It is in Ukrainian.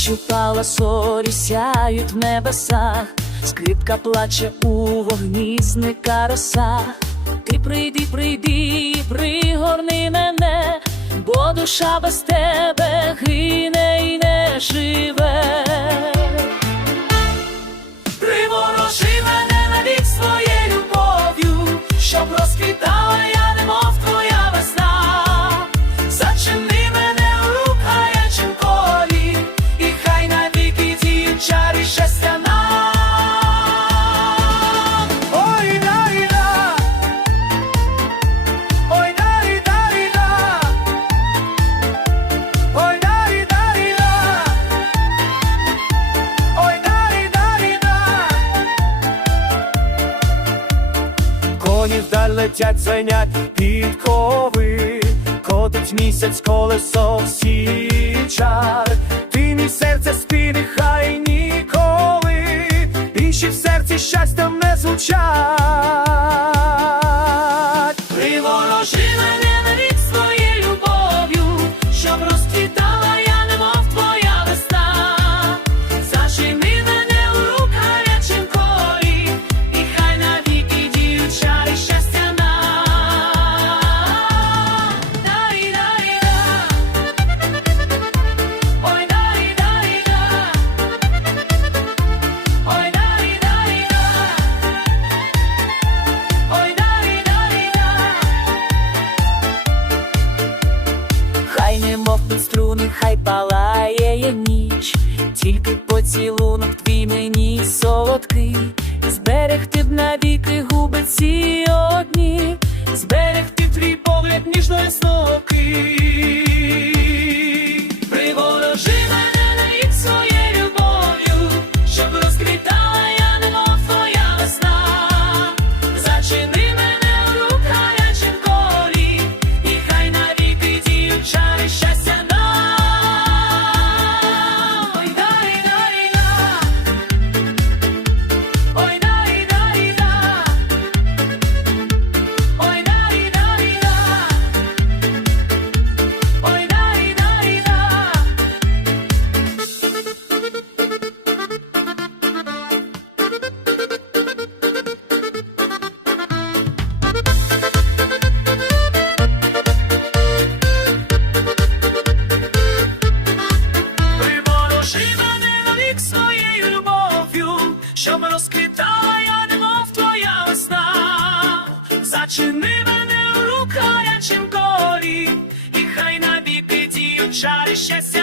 Ніч упала, зорі сяють в небесах, скрипка плаче у вогні, зника роса. Ти прийди, прийди, пригорни мене, бо душа без тебе гине і не живе. Летять, звенять підкови, котить місяць колесо всі чар. Ти мій серце спіни, хай ніколи, інші в серці щастям не звучать. Не струни, хай палає ніч, тільки поцілунок твій мені солодкий, зберегти б навіки губи ці одні, зберегти твій погляд ніжної сноки. Любов'ю, ми розквітає немов твоя весна. Зачини мене у рук гарячим колі, і хай навіки діють чари щастя.